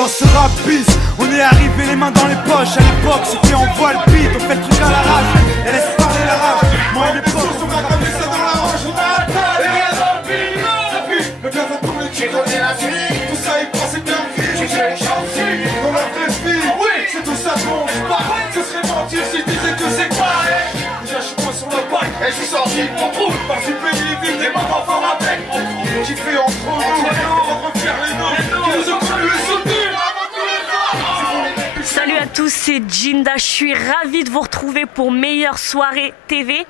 dans ce rap bis. On est arrivé les mains dans les poches. À l'époque c'était on voit le beat, on fait le truc à la rage. Et laisse parler la rage. Moi à l'époque on m'a ramené ça dans la rage. On a et rien dans le beat. Le gars va tourner, tu connais la suite. Tout ça il pense c'est bien vu. Tu fais gentil dans la vraie vie. Oui, c'est tout ça dont je parle. Ce serait mentir si je disais que c'est pareil. Déjà je suis pas sur la paille. Et je suis sorti de mon trou. Par du pays vide des mamans fort avec mon trou. Qui fait entre nous. On va refaire les noms. Qui nous ont cru et soutenus. Salut à tous, c'est Jinda, je suis ravie de vous retrouver pour Meilleure Soirée TV.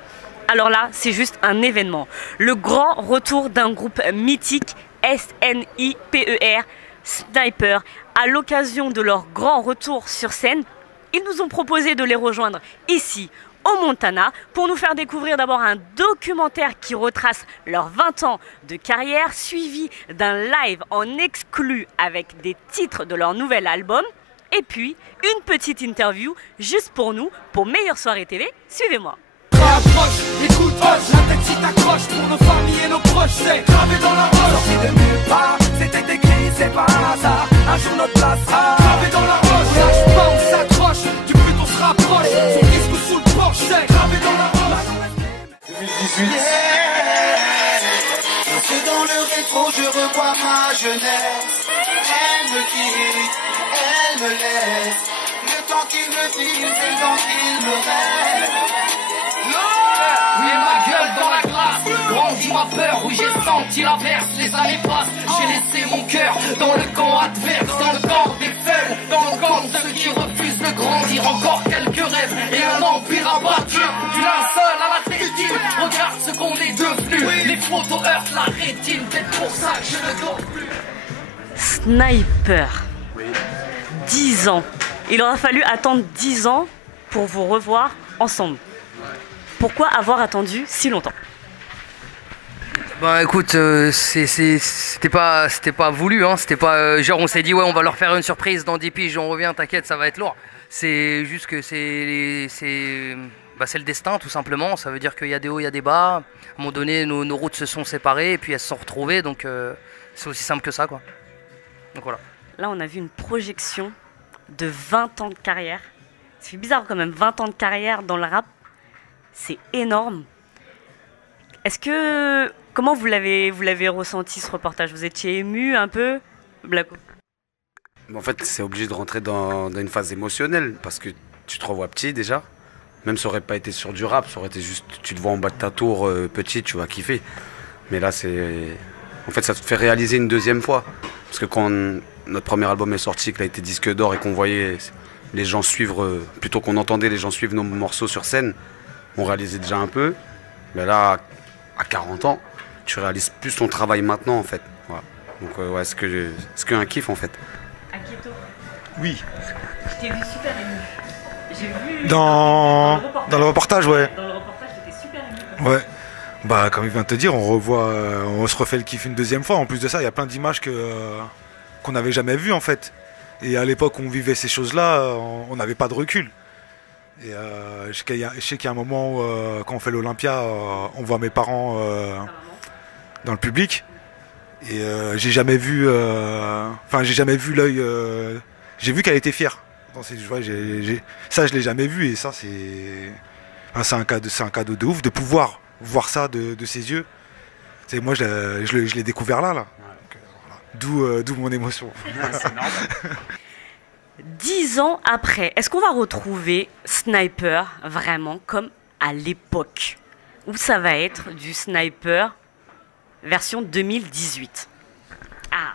Alors là, c'est juste un événement. Le grand retour d'un groupe mythique, SNIPER, Sniper. À l'occasion de leur grand retour sur scène, ils nous ont proposé de les rejoindre ici, au Montana, pour nous faire découvrir d'abord un documentaire qui retrace leurs 20 ans de carrière, suivi d'un live en exclu avec des titres de leur nouvel album. Et puis, une petite interview juste pour nous, pour Meilleure Soirée TV. Suivez-moi. Approche, écoute, hoche, la tête si t'accroches pour nos familles et nos proches, c'est gravé dans la roche. Sorti de nulle part, c'était écrit, c'est pas un hasard. Un jour notre place sera gravé dans la roche. On lâche pas, on s'accroche, du but on se rapproche. Son disque sous le porche, c'est gravé dans la roche. 2018. C'est dans le rétro, je revois ma jeunesse. Elle me quitte, elle me laisse. Le temps qu'il me file, c'est le temps qu'il me reste. Oui, ma gueule dans la glace, grandit ma peur, oui j'ai senti l'averse, les années passent, j'ai laissé mon cœur dans le camp adverse, dans le camp des faibles, dans le camp de ceux qui refusent de grandir, encore quelques rêves et un empire à bâtir, du linceul à la tétine, regarde ce qu'on est devenu, les photos heurtent la rétine, peut-être pour ça que je ne dors plus. Sniper. 10 ans. Il aura fallu attendre 10 ans pour vous revoir ensemble. Pourquoi avoir attendu si longtemps? Bah écoute, c'était pas voulu, hein. C'était pas genre on s'est dit ouais on va leur faire une surprise dans 10 piges, on revient, t'inquiète ça va être lourd. C'est juste que c'est le destin tout simplement, ça veut dire qu'il y a des hauts, il y a des bas. À un moment donné nos routes se sont séparées et puis elles se sont retrouvées, donc c'est aussi simple que ça quoi. Donc voilà. Là on a vu une projection de 20 ans de carrière. C'est bizarre quand même, 20 ans de carrière dans le rap. C'est énorme. Comment vous l'avez ressenti ce reportage? Vous étiez ému un peu, Blacko? En fait, c'est obligé de rentrer dans une phase émotionnelle parce que tu te revois petit déjà. Même ça aurait pas été sur du rap, ça aurait été juste tu te vois en bas de ta tour petit, tu vas kiffer. Mais là, en fait, ça te fait réaliser une deuxième fois. Parce que quand notre premier album est sorti, qu'il a été disque d'or et qu'on voyait les gens suivre, plutôt qu'on entendait les gens suivre nos morceaux sur scène, on réalisait déjà un peu, mais là, à 40 ans, tu réalises plus ton travail maintenant en fait. Voilà. Donc ouais, c'est qu'un kiff en fait. Akito, Oui. je t'ai vu super ému. J'ai vu Dans le reportage, ouais. Dans le reportage, t'étais super ému. Ouais. Bah comme il vient de te dire, on se refait le kiff une deuxième fois. En plus de ça, il y a plein d'images qu'on n'avait jamais vues en fait. Et à l'époque où on vivait ces choses-là, on n'avait pas de recul. Et je sais qu'il y a un moment où, quand on fait l'Olympia, on voit mes parents dans le public. Et j'ai jamais vu l'œil. J'ai vu qu'elle était fière. Ça, je l'ai jamais vu. Et ça, c'est un cadeau de ouf de pouvoir voir ça de ses yeux. Moi, je l'ai découvert là. Voilà. D'où mon émotion. 10 ans après, est-ce qu'on va retrouver Sniper vraiment comme à l'époque? Ou ça va être du Sniper version 2018? Ah.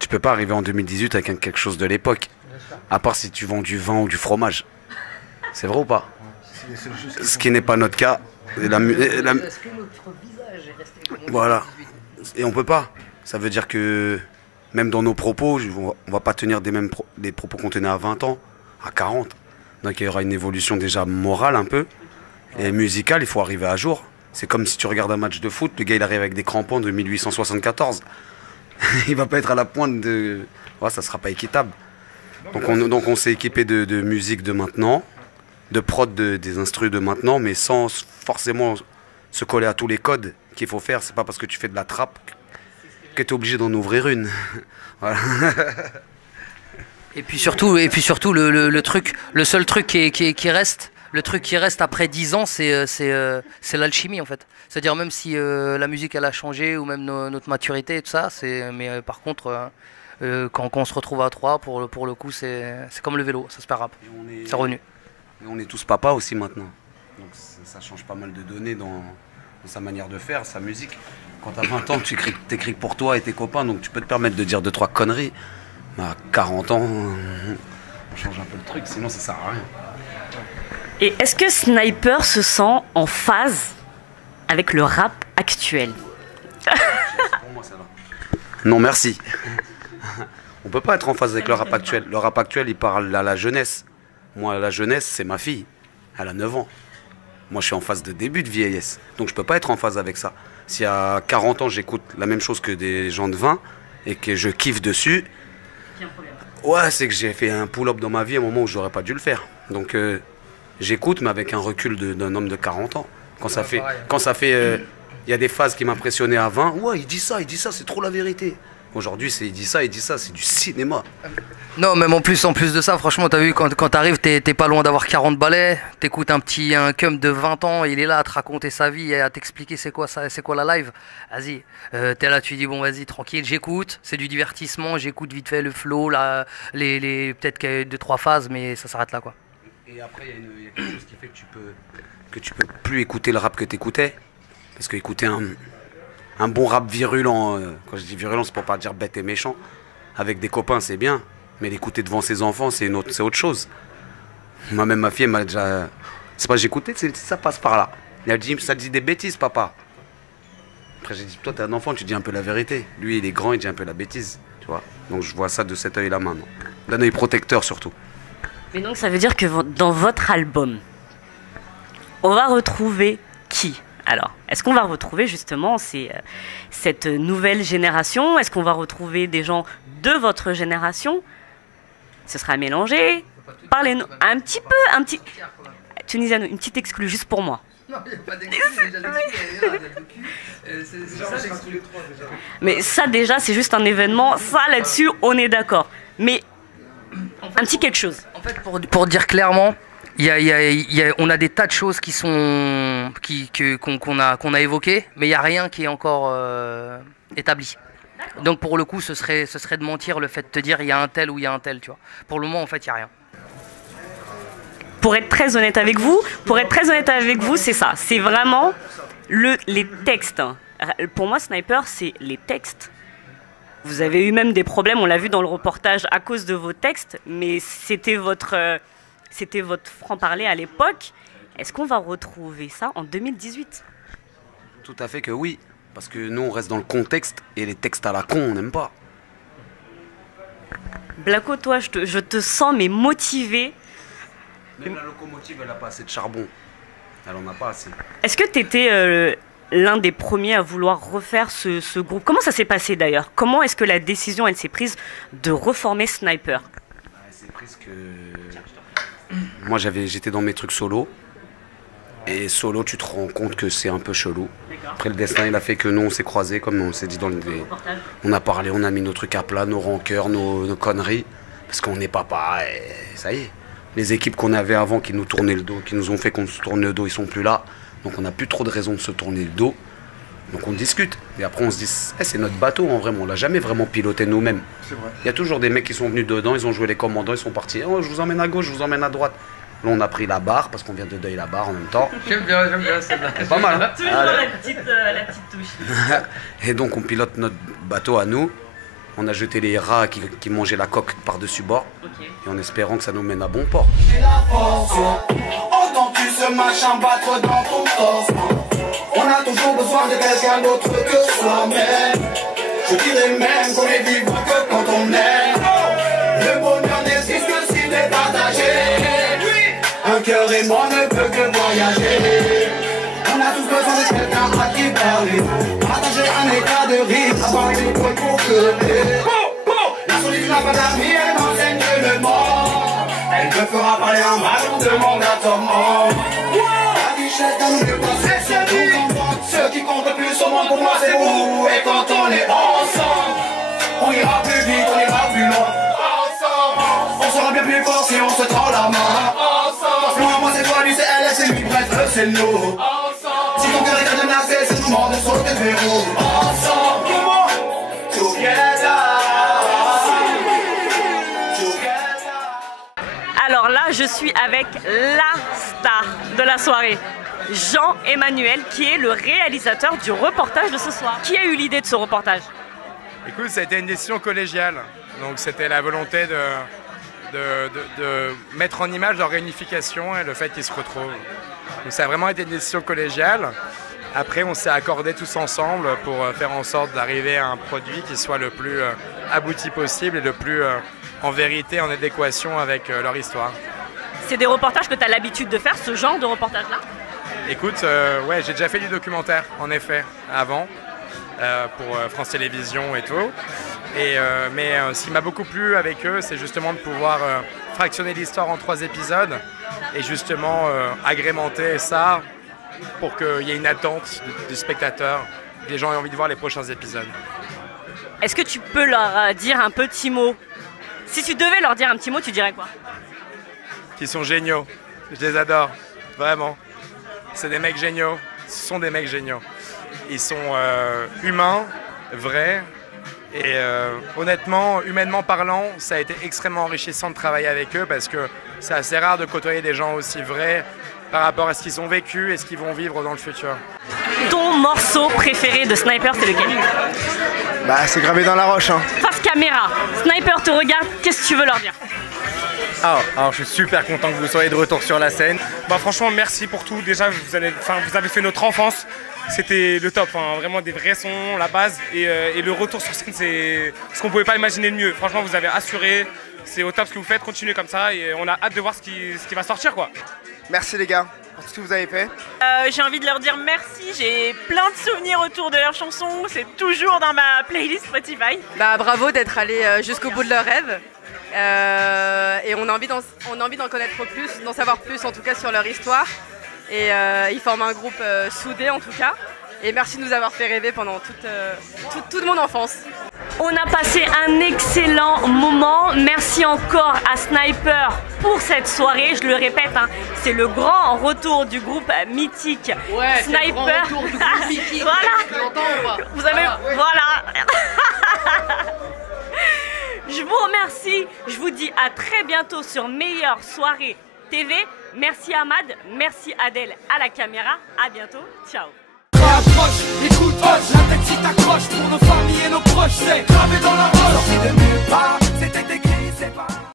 Tu peux pas arriver en 2018 avec quelque chose de l'époque, à part si tu vends du vin ou du fromage. C'est vrai ou pas? Ce qui n'est pas notre cas. Est-ce que notre visage est resté comme Voilà. Et on peut pas. Ça veut dire que même dans nos propos, on va pas tenir des propos qu'on tenait à 20 ans, à 40. Donc il y aura une évolution déjà morale un peu. Et musicale, il faut arriver à jour. C'est comme si tu regardes un match de foot, le gars il arrive avec des crampons de 1874. Il va pas être à la pointe de... Ouais, ça sera pas équitable. Donc on s'est équipé de musique de maintenant, de prod des instrus de maintenant, mais sans forcément se coller à tous les codes qu'il faut faire. C'est pas parce que tu fais de la trappe que tu es obligé d'en ouvrir une. Voilà. Et puis surtout le seul truc qui reste, le truc qui reste après 10 ans, c'est l'alchimie en fait. C'est-à-dire même si la musique elle a changé ou même notre maturité et tout ça, mais par contre quand on se retrouve à 3, pour le coup c'est comme le vélo, ça se perd rap, c'est revenu. Et on est tous papas aussi maintenant, donc ça change pas mal de données dans sa manière de faire, sa musique. Quand t'as 20 ans, tu écris pour toi et tes copains, donc tu peux te permettre de dire 2-3 conneries. Mais à 40 ans, on change un peu le truc, sinon ça sert à rien. Et est-ce que Sniper se sent en phase avec le rap actuel? Non, merci. On peut pas être en phase avec le rap actuel. Le rap actuel, il parle à la jeunesse. Moi, la jeunesse, c'est ma fille. Elle a 9 ans. Moi, je suis en phase de début de vieillesse. Donc, je peux pas être en phase avec ça. Si à 40 ans, j'écoute la même chose que des gens de 20 et que je kiffe dessus, ouais, c'est que j'ai fait un pull-up dans ma vie à un moment où j'aurais pas dû le faire. Donc, j'écoute, mais avec un recul d'un homme de 40 ans. Quand ça fait, il y a des phases qui m'impressionnaient à 20. Ouais, il dit ça, c'est trop la vérité. Aujourd'hui, il dit ça, c'est du cinéma. Non, même en plus de ça, franchement, t'as vu, quand t'arrives, t'es pas loin d'avoir 40 balais, t'écoutes un cum de 20 ans, il est là à te raconter sa vie et à t'expliquer c'est quoi la live. Vas-y, t'es là, tu dis bon, vas-y, tranquille, j'écoute, c'est du divertissement, j'écoute vite fait le flow, là, peut-être qu'il y a 2-3 phases, mais ça s'arrête là, quoi. Et après, il y a quelque chose qui fait que tu peux plus écouter le rap que t'écoutais, parce qu'écouter un bon rap virulent, quand je dis virulent, c'est pour pas dire bête et méchant, avec des copains, c'est bien. Mais l'écouter devant ses enfants, c'est autre chose. Moi-même, ma fille, elle m'a déjà... C'est pas j'écoutais, ça passe par là. Elle dit, ça dit des bêtises, papa. Après, j'ai dit, toi, t'es un enfant, tu dis un peu la vérité. Lui, il est grand, il dit un peu la bêtise, tu vois. Donc, je vois ça de cet œil-là maintenant. D'un œil protecteur, surtout. Mais donc, ça veut dire que dans votre album, on va retrouver qui? Alors, est-ce qu'on va retrouver justement cette nouvelle génération? Est-ce qu'on va retrouver des gens de votre génération? Ce sera mélangé. Parlez-nous un petit... Tunisienne, une petite exclue juste pour moi. Non, il n'y a pas d'exclus, mais ça déjà, c'est juste un événement. Ça, là-dessus, on est d'accord. Mais un petit quelque chose. En fait, pour dire clairement, on a des tas de choses qu'on a évoquées, mais il n'y a rien qui est encore établi. Donc pour le coup, ce serait de mentir le fait de te dire il y a un tel ou il y a un tel, tu vois. Pour le moment, en fait, il n'y a rien. Pour être très honnête avec vous, c'est ça. C'est vraiment les textes. Pour moi, Sniper, c'est les textes. Vous avez eu même des problèmes, on l'a vu dans le reportage, à cause de vos textes, mais c'était votre franc-parler à l'époque. Est-ce qu'on va retrouver ça en 2018? Tout à fait que oui. Parce que nous, on reste dans le contexte et les textes à la con, on n'aime pas. Blacko, toi, je te sens mais motivé. Même la locomotive, elle n'a pas assez de charbon. Elle en a pas assez. Est-ce que tu étais l'un des premiers à vouloir refaire ce groupe? Comment ça s'est passé d'ailleurs? Comment est-ce que la décision, elle s'est prise de reformer Sniper? C'est prise que... Moi, j'étais dans mes trucs solo. Et solo, tu te rends compte que c'est un peu chelou. Après, le destin, il a fait que nous, on s'est croisés, comme on s'est dit dans le... On a parlé, on a mis nos trucs à plat, nos rancœurs, nos conneries. Parce qu'on n'est papa, et ça y est. Les équipes qu'on avait avant qui nous tournaient le dos, qui nous ont fait qu'on se tourne le dos, ils sont plus là. Donc on n'a plus trop de raison de se tourner le dos. Donc on discute. Et après, on se dit, c'est notre bateau, en vrai. On l'a jamais vraiment piloté nous-mêmes. Il y a toujours des mecs qui sont venus dedans, ils ont joué les commandants, ils sont partis. Oh, je vous emmène à gauche, je vous emmène à droite. Là, on a pris la barre, parce qu'on vient de Deuil-la-Barre en même temps. J'aime bien celle-là. C'est pas mal, hein? Toujours la petite touche. Et donc, on pilote notre bateau à nous. On a jeté les rats qui mangeaient la coque par-dessus bord. Okay. Et en espérant que ça nous mène à bon port. Entends-tu ce machin battre dans ton torse? On a toujours besoin de quelqu'un d'autre que soi-même. Je dirais même qu'on est vivant que quand on aime. Le bonheur n'existe que s'il est partagé. Un cœur aimant ne peut que voyager. On a tous besoin de quelqu'un à qui parler. Partager un état de rythme, avoir une étoile pour pleurer. La solitude n'a pas d'amis, elle m'enseigne le mort. Elle me fera parler un mal, on demande un tourment. La richesse d'un nous c'est ce qui compte le plus au monde pour moi c'est vous. Et quand on est ensemble fort si on se tend la main. Moi c'est toi, lui c'est elle, c'est lui, bref c'est nous. Si ton cœur est cadenassé, c'est tout mort de sauter le verrou. Ensemble, together. Alors là, je suis avec la star de la soirée, Jean-Emmanuel, qui est le réalisateur du reportage de ce soir. Qui a eu l'idée de ce reportage? Écoute, ça a été une décision collégiale. Donc c'était la volonté de mettre en image leur réunification et le fait qu'ils se retrouvent. Donc ça a vraiment été une décision collégiale. Après, on s'est accordés tous ensemble pour faire en sorte d'arriver à un produit qui soit le plus abouti possible et le plus en vérité en adéquation avec leur histoire. C'est des reportages que tu as l'habitude de faire, ce genre de reportage-là? Écoute, ouais, j'ai déjà fait du documentaire, en effet, avant, pour France Télévisions et tout. Mais ce qui m'a beaucoup plu avec eux, c'est justement de pouvoir fractionner l'histoire en 3 épisodes et justement agrémenter ça pour qu'il y ait une attente du spectateur, que les gens aient envie de voir les prochains épisodes. Est-ce que tu peux leur dire un petit mot? Si tu devais leur dire un petit mot, tu dirais quoi? Qui sont géniaux, je les adore, vraiment. C'est des mecs géniaux, ce sont des mecs géniaux. Ils sont humains, vrais, et honnêtement, humainement parlant, ça a été extrêmement enrichissant de travailler avec eux parce que c'est assez rare de côtoyer des gens aussi vrais par rapport à ce qu'ils ont vécu et ce qu'ils vont vivre dans le futur. Ton morceau préféré de Sniper, c'est lequel? Bah, c'est gravé dans la roche, hein. Face caméra, Sniper te regarde, qu'est-ce que tu veux leur dire? Alors je suis super content que vous soyez de retour sur la scène. Bah franchement merci pour tout, déjà vous avez fait notre enfance, c'était le top, hein. Vraiment des vrais sons, la base et le retour sur scène c'est ce qu'on pouvait pas imaginer de mieux. Franchement vous avez assuré, c'est au top ce que vous faites, continuez comme ça et on a hâte de voir ce qui va sortir quoi. Merci les gars pour tout ce que vous avez fait. J'ai envie de leur dire merci, j'ai plein de souvenirs autour de leurs chansons, c'est toujours dans ma playlist Spotify. Bah bravo d'être allé jusqu'au bout de leurs rêves. Et on a envie d'en connaître plus, d'en savoir plus en tout cas sur leur histoire. Et ils forment un groupe soudé en tout cas. Et merci de nous avoir fait rêver pendant toute mon enfance. On a passé un excellent moment. Merci encore à Sniper pour cette soirée. Je le répète, hein, c'est le grand retour du groupe mythique. Ouais, Sniper. c'est le grand retour du groupe mythique. Voilà. Vous avez, voilà. Je vous remercie. Je vous dis à très bientôt sur Meilleure Soirée TV. Merci Ahmad, merci Adèle à la caméra. À bientôt. Ciao. Écoute, la tête si t'accroches pour nos familles et nos proches, c'est gravé dans la